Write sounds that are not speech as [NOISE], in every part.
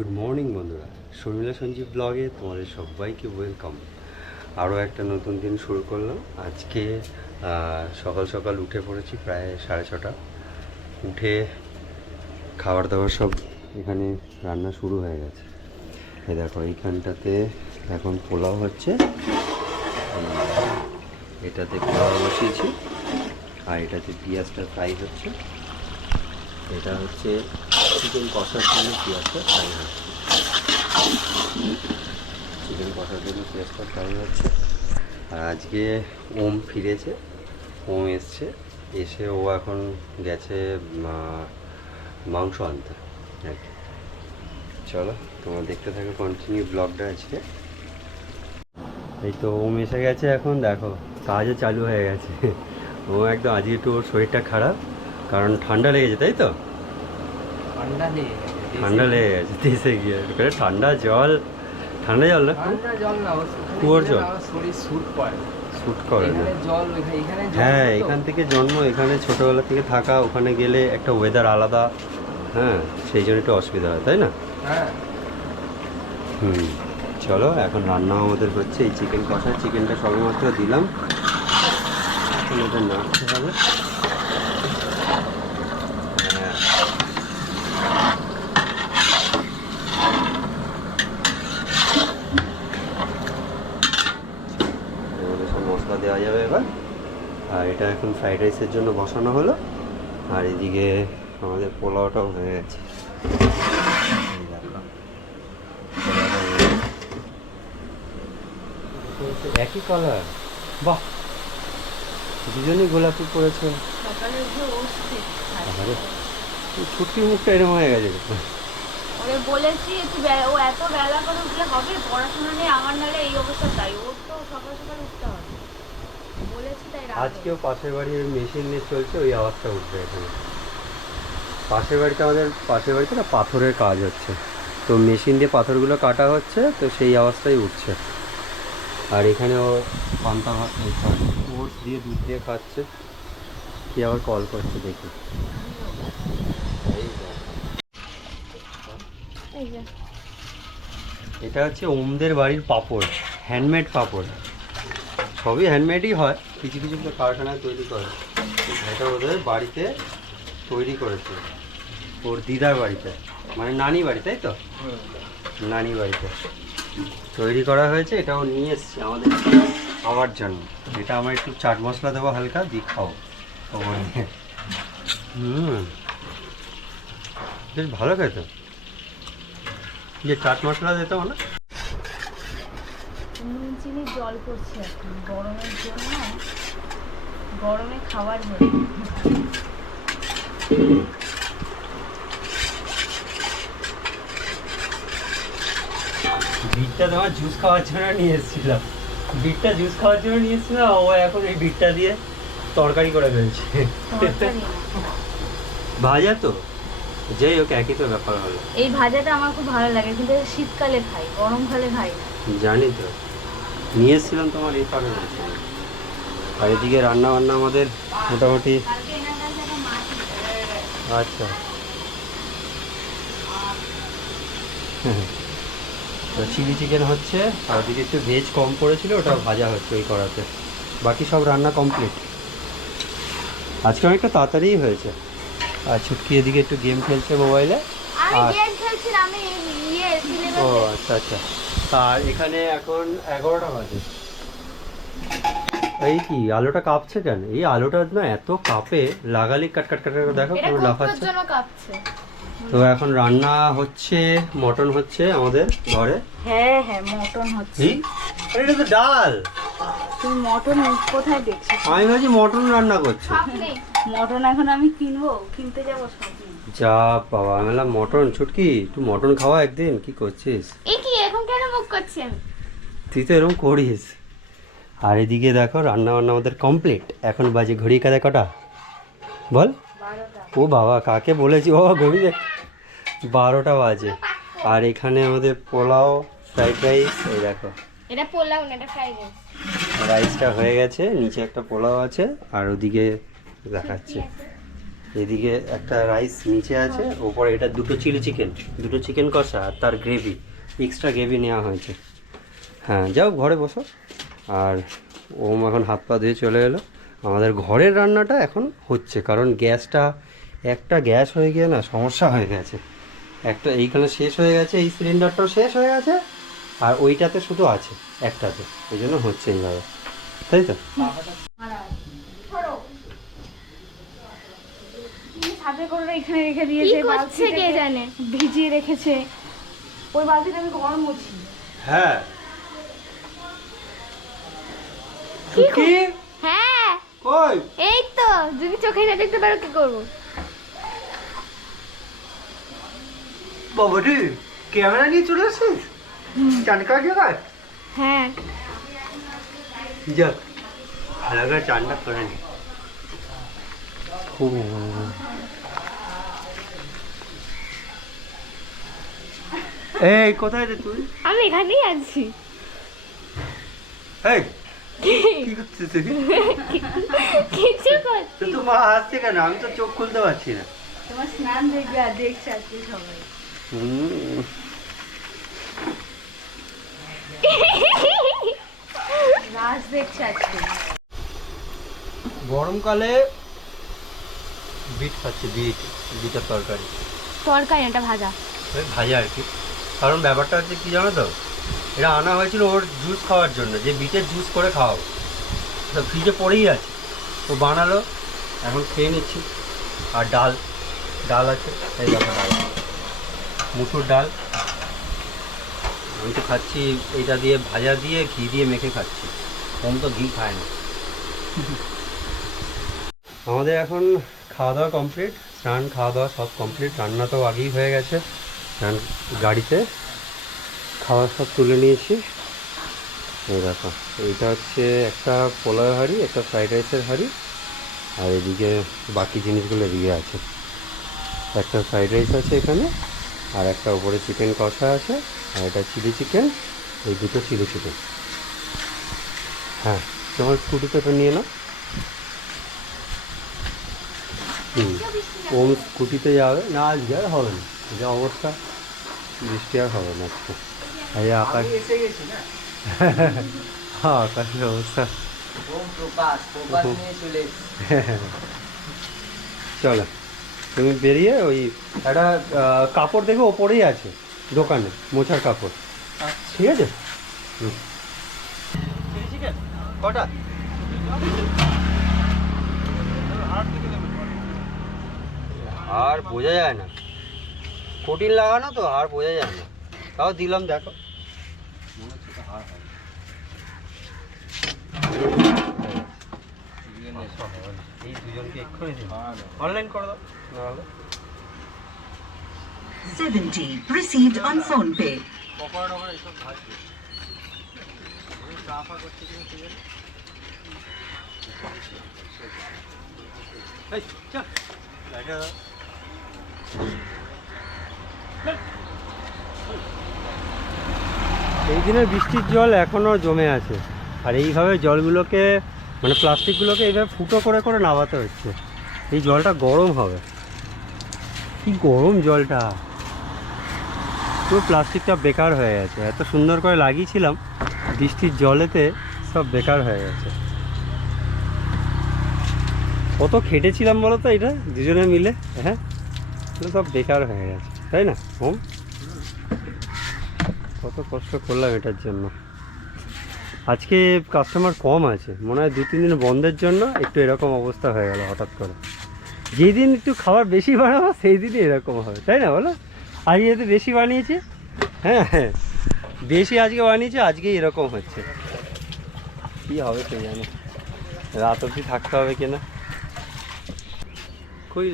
Good morning বন্ধুরা। শর্মিলা সঞ্জীব ব্লগে তোমাদের সবাইকে ওয়েলকাম আরও একটা নতুন দিন শুরু করলাম। আজকে সকাল সকাল উঠে পড়েছি প্রায় সাড়ে ছটা। উঠে খাবার দাবার সব এখানে রান্না শুরু হয়ে গেছে। এই দেখো, এইখানটাতে এখন পোলাও হচ্ছে। এটাতে পোলাও বসিয়েছি। আর এটাতে পেঁয়াজটা ফ্রাই হচ্ছে। এটা হচ্ছে চিকেন কষার জন্য পেঁয়াজটা ফ্রাই হচ্ছে চিকেন কষার জন্য পেঁয়াজটা ফ্রাই হচ্ছে। আর আজকে ওম ফিরেছে। ওম এসছে। এসে ও এখন গেছে মাংস আনতে। আর কি। চলো, তোমরা দেখতে থাকো কন্টিনিউ ব্লগটা আজকে। এই তো ওম এসে গেছে এখন, দেখো, কাজও চালু হয়ে গেছে। [LAUGHS] ও একদম আজকে একটু ওর শরীরটা খারাপ, কারণ ঠান্ডা লেগেছে, তাই তো? ঠান্ডা লেগে গেছে দেশে গিয়ে। করে ঠান্ডা জল ঠান্ডা জল না? ঠান্ডা জল না কুয়োর জল? শরীর স্যুট করে। না। হ্যাঁ এখান থেকে জন্ম এখানে ছোটোবেলা থেকে থাকা ওখানে গেলে একটা ওয়েদার আলাদা। হ্যাঁ সেই জন্য একটু অসুবিধা হয় তাই না? হ্যাঁ। হুম চলো এখন রান্না আমাদের হচ্ছে। এই চিকেন কষা চিকেনটা সবেমাত্র দিলাম। এটা নাড়তে হবে হ্যাঁ এবারে সব মশলা দেওয়া যাবে এবার আর এটা এখন ফ্রাইড রাইসের জন্য বসানো হলো। আর এদিকে আমাদের পোলাওটাও হয়ে গেছে। একই কালার বাহ! দুজনেই গোলাপি আরে ছুটির মুখটা এরকম হয়ে গেছে। ওরে বলেছি একটু ও এত বেলা করে উঠলে হবে পড়াশোনা নেই আমার নাহলে এই অবস্থা তাই ওর তো সকাল সকাল উঠতে হবে। বলেছি তাই আজকেও পাশের বাড়ির মেশিন নিয়ে চলছে ওই আওয়াজটা উঠবে এখানে। পাশের বাড়িতে আমাদের পাশের বাড়িতে না পাথরের কাজ হচ্ছে। তো মেশিন দিয়ে পাথরগুলো কাটা হচ্ছে তো সেই আওয়াজটাই উঠছে। আর এখানে ও পান্তা ভাত ওটস দিয়ে দুধ দিয়ে খাচ্ছে। কি আবার কল করছে দেখি। এটা হচ্ছে ওমদের বাড়ির পাপড় হ্যান্ডমেড পাপড়। সবই হ্যান্ডমেডই হয়। কিছু কিছু কারখানায় তৈরি করে। এটা ওদের বাড়িতে তৈরি করেছে। ওর দিদার বাড়িতে। মানে নানি বাড়ি, তাই তো? নানি বাড়িতে। তৈরি করা হয়েছে, এটাও নিয়ে এসছি আমাদের খাওয়ার জন্য। এটা আমার একটু চাট মশলা দেবো হালকা, দিয়ে খাও বেশ ভালো খেতে। যে চাট মশলা দিতে না? চিনি জল করছে এখন গরমের জন্য। গরমে খাবার জন্য। বিটটা তোমার জুস খাওয়ার জন্য নিয়ে এসেছিলাম। বিটটা জুস খাওয়ার জন্য নিয়ে এসেছিলাম ও এখন এই বিটটা দিয়ে তরকারি করে ফেলছে। ভাজা তো? যাই হোক একই তো ব্যাপার হলো। এই ভাজাটা আমার খুব ভালো লাগে কিন্তু শীতকালে খাই গরমকালে খাই না। জানি তো। নিয়ে এসেছিলাম তোমার এই কারণে আর এদিকে রান্না বান্না আমাদের মোটামুটি আচ্ছা। তো চিলি চিকেন হচ্ছে আর ওদিকে একটু ভেজ কম পড়েছিল ওটা ভাজা হচ্ছে ওই করাতে বাকি সব রান্না কমপ্লিট আজকে অনেকটা তাড়াতাড়িই হয়েছে। আর ছুটকি এদিকে একটু গেম খেলছে মোবাইলে আর- গেম খেলছিলাম আমি ইয়ে ও আচ্ছা আচ্ছা। আর এখানে এখন এগারোটা বাজে। এই কি আলোটা কাঁপছে কেন? এই আলোটা না এত কাঁপে লাগালি কাট কাট কাট করে দেখো পুরো লাফাচ্ছে। তো এখন রান্না হচ্ছে মটন হচ্ছে আমাদের ঘরে। হ্যাঁ হ্যাঁ মটন হচ্ছে। আরে এটা তো ডাল। তুমি মটন কোথায় দেখছ? আমি ভাবছি মটন রান্না করছে। মটন এখন আমি কিনবো কিনতে যাব যা বাবা বললাম মটন ছুটকি তুই মটন খাওয়া একদিন কি করছিস? এ কি এখন কেন মুখ করছেন? তুই তো এরকম করিস আর এদিকে দেখো রান্না বান্না আমাদের কমপ্লিট এখন বাজে ঘড়ি কাদা কটা? বল। ও বাবা কাকে বলেছি? ও ঘড়ি দেখ। বারোটা বাজে। আর এখানে আমাদের পোলাও ফ্রাইড রাইস এই দেখো। এটা পোলাও না এটা ফ্রাইড রাইস রাইসটা হয়ে গেছে নিচে একটা পোলাও আছে আর ওদিকে দেখাচ্ছে। এদিকে একটা রাইস নিচে আছে ওপরে এটা দুটো চিলি চিকেন দুটো চিকেন কষা আর তার গ্রেভি এক্সট্রা গ্রেভি নেওয়া হয়েছে। হ্যাঁ যাও ঘরে বসো। আর ওম এখন হাত পা ধুয়ে চলে এলো। আমাদের ঘরের রান্নাটা এখন হচ্ছে কারণ গ্যাসটা একটা গ্যাস হয়ে গিয়ে না সমস্যা হয়ে গেছে। একটা এইখানে শেষ হয়ে গেছে এই সিলিন্ডারটাও শেষ হয়ে গেছে আর ওইটাতে শুধু আছে একটাতে। ওই জন্য হচ্ছে এইভাবে। তাই তো? এখানে রেখে দিয়েছে ভিজিয়ে রেখেছে। ওই বালতিটা আমি গরম মুছি হ্যাঁ। কি হ্যাঁ। কই? এই তো যদি চোখে না দেখতে পারো কি করব? বাবাটি ক্যামেরা নিয়ে চলে আসিস? চান কাজ হ্যাঁ? যাক ভালো করে চানটা করে নি। এই কোথায় রে তুই? আমি এখানেই আছি। এই কি? করছিস তুই? কিছু কর তো তোমার হাসছে কেন? আমি তো চোখ খুলতে পারছি না। তোমার স্নান দেখবে আর দেখছে আজকে সবাই রাজ দেখছে আজকে গরমকালে বিট খাচ্ছে বিট বিটের তরকারি। তরকারি এটা ভাজা। ওই ভাজা আর কি। কারণ ব্যাপারটা হচ্ছে কি জানো তো? এটা আনা হয়েছিল ওর জুস খাওয়ার জন্য, যে বিটের জুস করে খাওয়াবো তো ফ্রিজে পড়েই আছে। ও বানালো, এখন খেয়ে নিচ্ছি। আর ডাল ডাল আছে, এই দেখো ডাল। মুসুর ডাল। আমি তো খাচ্ছি এইটা দিয়ে ভাজা দিয়ে, ঘি দিয়ে মেখে খাচ্ছি। কম তো ঘি খায় না। আমাদের এখন খাওয়া দাওয়া কমপ্লিট স্নান খাওয়া দাওয়া সব কমপ্লিট রান্না তো আগেই হয়ে গেছে। গাড়িতে খাওয়া সব তুলে নিয়েছি। এই দেখো এইটা হচ্ছে একটা পোলাও হাঁড়ি, একটা ফ্রাইড রাইসের হাঁড়ি, আর এদিকে বাকি জিনিসগুলো এদিকে আছে। একটা ফ্রাইড রাইস আছে এখানে, আর একটা উপরে চিকেন কষা আছে, আর এটা চিলি চিকেন, এই দুটো চিলি চিকেন। হ্যাঁ তোমার স্কুটিতে তো নিয়ে নাও। হুম, ওম স্কুটিতে যাবে, না আজকে হবে না, যা অবস্থা। বৃষ্টি আর হবে না আজকে। এই আকাশ [LAUGHS] হ্যাঁ আকাশের অবস্থা। চলে [LAUGHS] তুমি বেরিয়ে ওই একটা কাপড় দেখে ওপরেই আছে দোকানে মোছার কাপড়। ঠিক আছে? কটা? আর বোঝা যায় না। কঠিন লাগানো তো আর বোঝা যায় না তাও দিলাম দেখো এই দুজনকে এক্ষুনি দিন অনলাইন করে দাও নাহলে 70 received on phone pay pakora টকোড়া এসব ভাজবে চা ফা করছে কিনা কে জানে? এই, চল। লাইটটা দাও। এই দিনের বৃষ্টির জল এখনও জমে আছে। আর এইভাবে জলগুলোকে মানে প্লাস্টিকগুলোকে এইভাবে ফুটো করে করে নামাতে হচ্ছে। এই জলটা গরম হবে। কি গরম জলটা। পুরো প্লাস্টিকটা বেকার হয়ে গেছে। এত সুন্দর করে লাগিয়েছিলাম, বৃষ্টির জলেতে সব বেকার হয়ে গেছে। কত খেটেছিলাম বলো তো এটা? দুজনে মিলে হ্যাঁ? সব বেকার হয়ে গেছে। তাই না হোম কত কষ্ট করলাম এটার জন্য। আজকে কাস্টমার কম আছে, মনে হয় দু তিন দিন বন্ধের জন্য একটু এরকম অবস্থা হয়ে গেল হঠাৎ করে। যেই দিন একটু খাবার বেশি বানাবো সেই দিনই এরকম হবে, তাই না বলো? আজকে যেহেতু বেশি বানিয়েছি হ্যাঁ হ্যাঁ বেশি আজকে বানিয়েছি, আজকেই এরকম হচ্ছে। কী হবে কে জানে, রাত অবধি থাকতে হবে কিনা? কই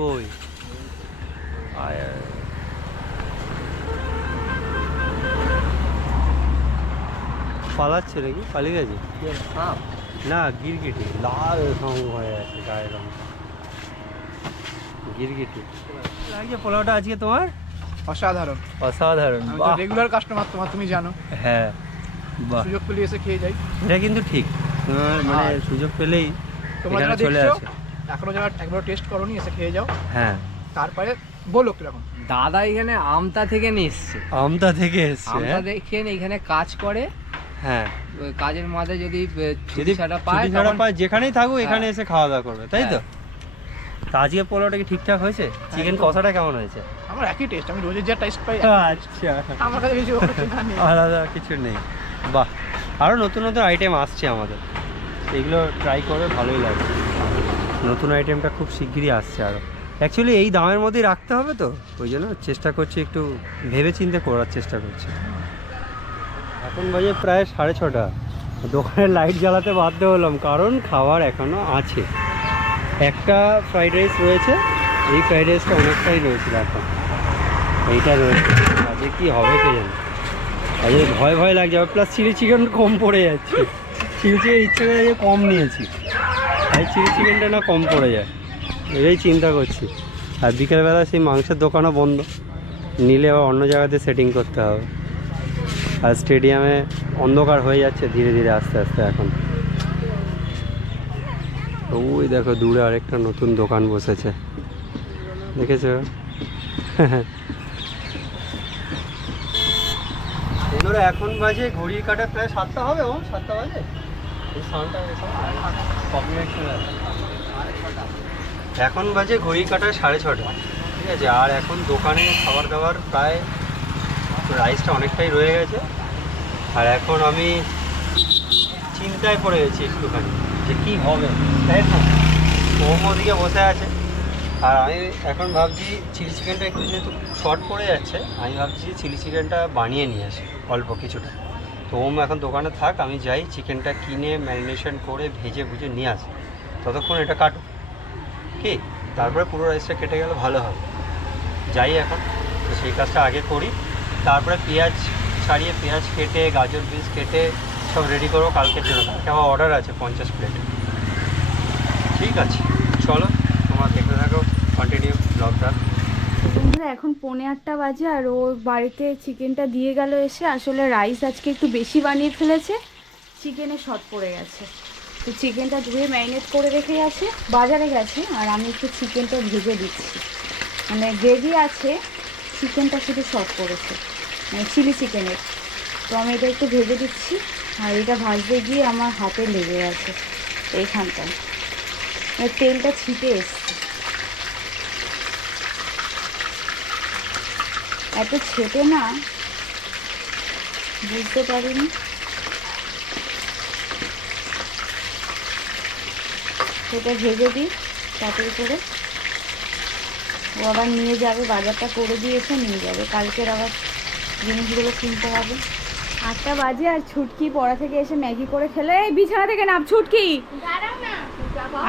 কই? আয়। পালাচ্ছে নাকি? পালিয়ে গেছে? না গিরগিটি। লাল রং হয়ে আছে গায়ের রং। গিরগিটি। লাগছে পোলাওটা আজকে তোমার? অসাধারণ। অসাধারণ রেগুলার কাস্টমার তোমার তুমি জানো। হ্যাঁ বাহ। সুযোগ পেলে এসে খেয়ে যাই। এটা কিন্তু ঠিক। মানে সুযোগ পেলেই তোমরা চলে আসে। এখনও যারা একবার টেস্ট করোনি এসে খেয়ে যাও। হ্যাঁ। তারপরে বলো কীরকম? দাদা এখানে আমতা থেকে নিয়ে এসছে। আমতা থেকে এসছে? আমতা হ্যাঁ? দেখে এখানে কাজ করে। হ্যাঁ। কাজের মাঝে যদি যদি ছাড়া পায় ছাড়া পায় যেখানেই থাকুক এখানে হ্যাঁ। এসে খাওয়া দাওয়া করবে তাই তো? তা আজকে পোলাওটা কি ঠিকঠাক হয়েছে? চিকেন কষাটা কেমন হয়েছে? আমার একই টেস্ট আমি রোজের যা টেস্ট পাই আচ্ছা। আমার কাছে কিছু আলাদা কিছু নেই। বাহ আরও নতুন নতুন আইটেম আসছে আমাদের। এগুলো ট্রাই করে ভালোই লাগে নতুন আইটেমটা খুব শিগগিরই আসছে আরও অ্যাকচুয়ালি এই দামের মধ্যেই রাখতে হবে তো, ওই জন্য চেষ্টা করছি একটু ভেবে চিন্তে করার চেষ্টা করছি। এখন বাজে প্রায় সাড়ে ছটা। দোকানের লাইট জ্বালাতে বাধ্য হলাম, কারণ খাবার এখনও আছে। একটা ফ্রাইড রাইস রয়েছে, এই ফ্রাইড রাইসটা অনেকটাই রয়েছিল এখন এইটা রয়েছে। আজকে কি হবে কে জানে? আজকে ভয় ভয় লাগছে প্লাস চিলি চিকেন কম পড়ে যাচ্ছে। চিলি চিকেন ইচ্ছে করে কম নিয়েছি। আর চিলি চিকেনটা না কম পড়ে যায়। এটাই চিন্তা করছি। আর বিকেলবেলা সেই মাংসের দোকানও বন্ধ। নিলে আবার অন্য জায়গাতে সেটিং করতে হবে। আর স্টেডিয়ামে অন্ধকার হয়ে যাচ্ছে ধীরে ধীরে, আস্তে আস্তে এখন। ওই দেখো, দূরে আরেকটা নতুন দোকান বসেছে। দেখেছ? এখন বাজে, ঘড়ির কাটা প্রায় সাতটা হবে, ও সাতটা বাজে? এখন বাজে ঘড়ি কাটায় সাড়ে ছটা। ঠিক আছে, আর এখন দোকানে খাবার দাবার প্রায় রাইসটা অনেকটাই রয়ে গেছে। আর এখন আমি চিন্তায় পড়ে গেছি একটুখানি যে কী হবে। তাই না ওম ওদিকে বসে আছে। আর আমি এখন ভাবছি চিলি চিকেনটা একটু যেহেতু শর্ট পড়ে যাচ্ছে, আমি ভাবছি চিলি চিকেনটা বানিয়ে নিয়ে আসি, অল্প কিছুটা। তো ওম এখন দোকানে থাক, আমি যাই চিকেনটা কিনে ম্যারিনেশন করে ভেজে ভুজে নিয়ে আসি। ততক্ষণ এটা কাটুক কি? তারপরে পুরো রাইসটা কেটে গেলে ভালো হবে। যাই এখন, তো সেই কাজটা আগে করি। তারপরে পেঁয়াজ ছাড়িয়ে, পেঁয়াজ কেটে, গাজর বিনস কেটে সব রেডি করব কালকের জন্য। কালকে আমার অর্ডার আছে পঞ্চাশ প্লেট ঠিক আছে। চলো, তোমার দেখতে থাকো কন্টিনিউ ব্লগটা বন্ধুরা, এখন পৌনে আটটা বাজে আর ও বাড়িতে চিকেনটা দিয়ে গেল এসে। আসলে রাইস আজকে একটু বেশি বানিয়ে ফেলেছে। চিকেনে শর্ট পড়ে গেছে। তো চিকেনটা ধুয়ে ম্যারিনেট করে রেখে আছে বাজারে গেছে, আর আমি একটু চিকেনটা ভেজে দিচ্ছি। মানে গ্রেভি আছে, চিকেনটা শুধু শর্ট পড়েছে মানে চিলি চিকেনের। তো আমি এটা একটু ভেজে দিচ্ছি, আর এটা ভাজতে গিয়ে আমার হাতে লেগে আছে এইখানটায়। মানে তেলটা ছিটে এসছে। এত ছেটে না বুঝতে পারিনি। সেটা ভেজে দিই তাড়াতাড়ি করে। ও আবার নিয়ে যাবে বাজারটা করে দিয়েছে নিয়ে যাবে। কালকের আবার জিনিসগুলো কিনতে হবে। আটটা বাজে আর ছুটকি পড়া থেকে এসে ম্যাগি করে খেলে এই বিছানা থেকে নাম ছুটকি!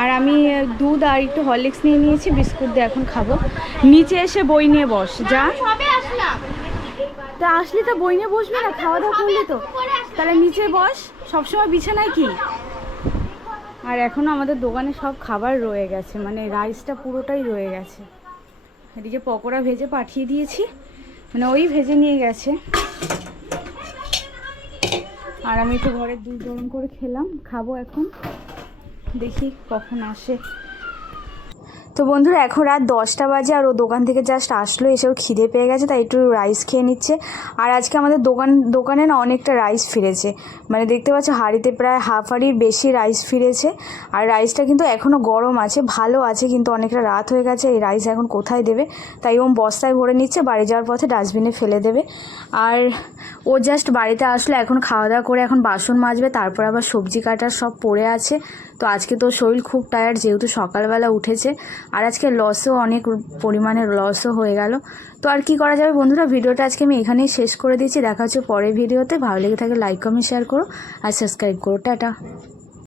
আর আমি দুধ আর একটু হরলিক্স নিয়ে নিয়েছি বিস্কুট দিয়ে এখন খাব। নিচে এসে বই নিয়ে বস যা। তা আসলে তো বই নিয়ে বসবি না খাওয়া দাওয়া করলি তো। তাহলে নিচে বস সবসময় বিছানায় কি? আর এখনও আমাদের দোকানে সব খাবার রয়ে গেছে মানে রাইসটা পুরোটাই রয়ে গেছে। এদিকে পকোড়া ভেজে পাঠিয়ে দিয়েছি মানে ওই ভেজে নিয়ে গেছে। আর আমি একটু ঘরে দুধ গরম করে খেলাম খাব এখন। দেখি কখন আসে। তো বন্ধুরা, এখন রাত দশটা বাজে আর ও দোকান থেকে জাস্ট আসলো, এসে খিদে পেয়ে গেছে, তাই একটু রাইস খেয়ে নিচ্ছে। আর আজকে আমাদের দোকান, দোকানে না অনেকটা রাইস ফিরেছে। মানে দেখতে পাচ্ছ, হাঁড়িতে প্রায় হাফ হাঁড়ির বেশি রাইস ফিরেছে। আর রাইসটা কিন্তু এখনও গরম আছে, ভালো আছে, কিন্তু অনেকটা রাত হয়ে গেছে, এই রাইস এখন কোথায় দেবে? তাই ওম বস্তায় ভরে নিচ্ছে, বাড়ি যাওয়ার পথে ডাস্টবিনে ফেলে দেবে। আর ও জাস্ট বাড়িতে আসলো, এখন খাওয়া দাওয়া করে এখন বাসন মাজবে, তারপর আবার সবজি কাটার সব পড়ে আছে। তো আজকে তো শরীর খুব টায়ার্ড যেহেতু সকালবেলা উঠেছে। আর আজকে লসও অনেক পরিমাণে লসও হয়ে গেল। তো আর কি করা যাবে বন্ধুরা? ভিডিওটা আজকে আমি এখানেই শেষ করে দিচ্ছি। দেখা হচ্ছে পরের ভিডিওতে। ভালো লেগে থাকে লাইক কমেন্ট শেয়ার করো। আর সাবস্ক্রাইব করো। টাটা।